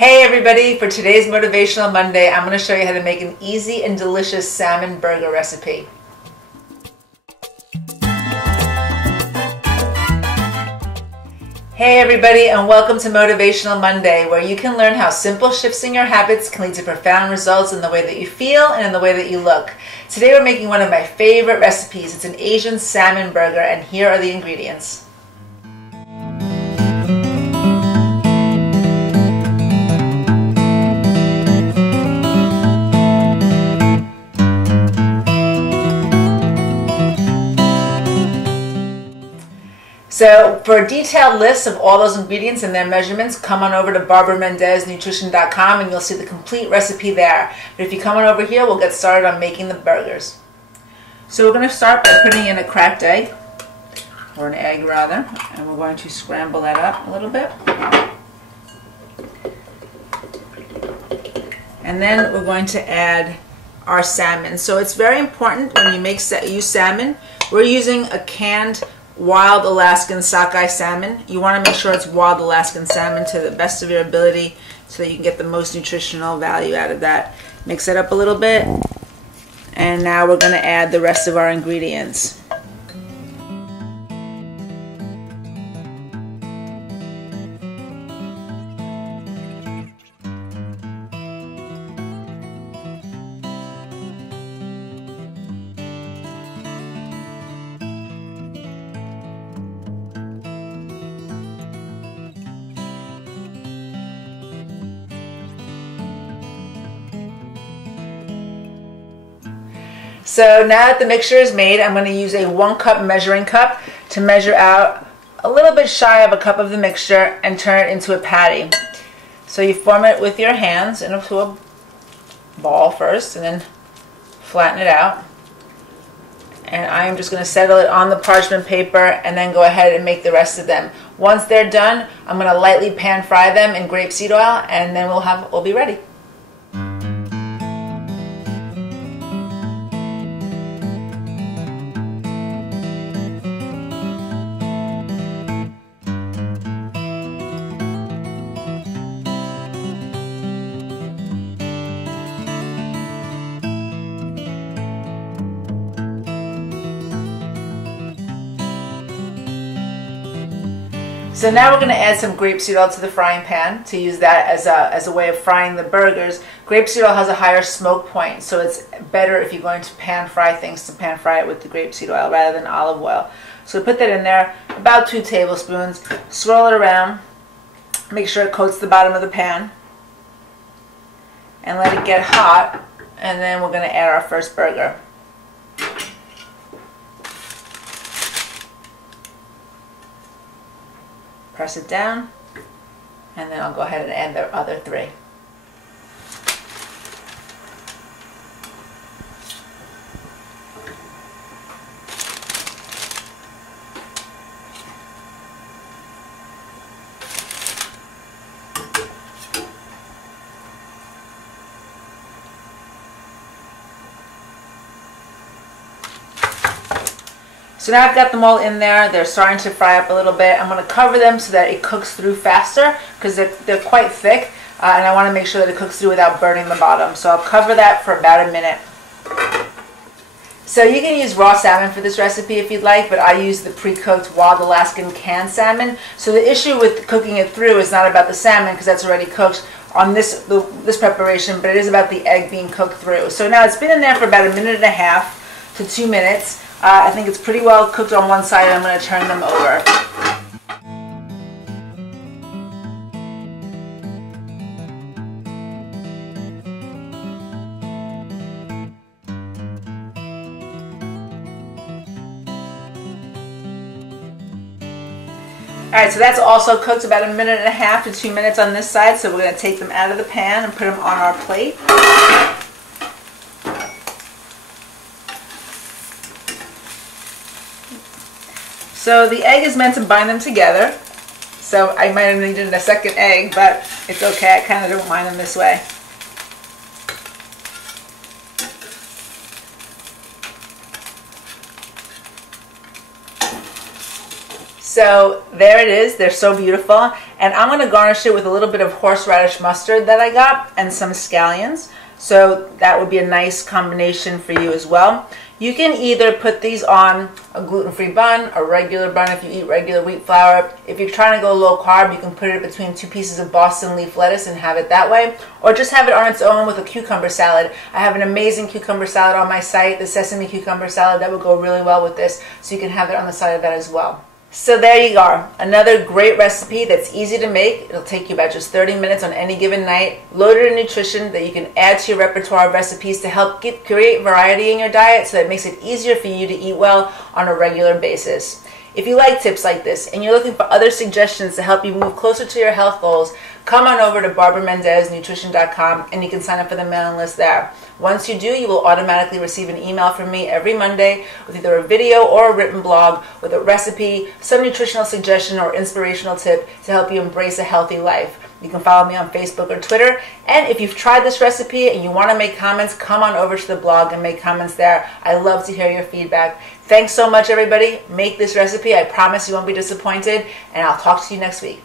Hey everybody, for today's Motivational Monday, I'm going to show you how to make an easy and delicious salmon burger recipe. Hey everybody, and welcome to Motivational Monday, where you can learn how simple shifts in your habits can lead to profound results in the way that you feel and in the way that you look. Today we're making one of my favorite recipes. It's an Asian salmon burger, and here are the ingredients. So for a detailed list of all those ingredients and their measurements, come on over to BarbaraMendezNutrition.com and you'll see the complete recipe there. But if you come on over here, we'll get started on making the burgers. So we're going to start by putting in a cracked egg, or an egg rather, and we're going to scramble that up a little bit. And then we're going to add our salmon. So it's very important when you use salmon, we're using a canned wild Alaskan sockeye salmon. You want to make sure it's wild Alaskan salmon to the best of your ability so that you can get the most nutritional value out of that. Mix it up a little bit, and now we're going to add the rest of our ingredients. So now that the mixture is made, I'm going to use a 1 cup measuring cup to measure out a little bit shy of a cup of the mixture and turn it into a patty. So you form it with your hands into a ball first and then flatten it out. And I am just going to settle it on the parchment paper and then go ahead and make the rest of them. Once they're done, I'm going to lightly pan fry them in grapeseed oil, and then we'll be ready. So now we're going to add some grapeseed oil to the frying pan to use that as a way of frying the burgers. Grapeseed oil has a higher smoke point, so it's better if you're going to pan fry things to pan fry it with the grapeseed oil rather than olive oil. So put that in there, about 2 tablespoons, swirl it around, make sure it coats the bottom of the pan, and let it get hot, and then we're going to add our first burger. Press it down, and then I'll go ahead and add the other 3. So now I've got them all in there. They're starting to fry up a little bit. I'm going to cover them so that it cooks through faster because they're quite thick, and I want to make sure that it cooks through without burning the bottom. So I'll cover that for about a minute. So you can use raw salmon for this recipe if you'd like, but I use the pre-cooked wild Alaskan canned salmon. So the issue with cooking it through is not about the salmon because that's already cooked on this preparation, but it is about the egg being cooked through. So now it's been in there for about 1.5 to 2 minutes. I think it's pretty well cooked on one side, and I'm going to turn them over. Alright, so that's also cooked about 1.5 to 2 minutes on this side, so we're going to take them out of the pan and put them on our plate. So the egg is meant to bind them together, so I might have needed a second egg, but it's okay, I kind of don't mind them this way. So there it is. They're so beautiful. And I'm going to garnish it with a little bit of horseradish mustard that I got and some scallions. So that would be a nice combination for you as well. You can either put these on a gluten-free bun, a regular bun if you eat regular wheat flour. If you're trying to go low carb, you can put it between 2 pieces of Boston leaf lettuce and have it that way. Or just have it on its own with a cucumber salad. I have an amazing cucumber salad on my site, the sesame cucumber salad, that would go really well with this. So you can have it on the side of that as well. So there you go, another great recipe that's easy to make. It'll take you about just 30 minutes on any given night, loaded in nutrition that you can add to your repertoire of recipes to help create variety in your diet so that it makes it easier for you to eat well on a regular basis. If you like tips like this and you're looking for other suggestions to help you move closer to your health goals, come on over to BarbaraMendezNutrition.com and you can sign up for the mailing list there. Once you do, you will automatically receive an email from me every Monday with either a video or a written blog with a recipe, some nutritional suggestion or inspirational tip to help you embrace a healthy life. You can follow me on Facebook or Twitter. And if you've tried this recipe and you want to make comments, come on over to the blog and make comments there. I love to hear your feedback. Thanks so much, everybody. Make this recipe. I promise you won't be disappointed. And I'll talk to you next week.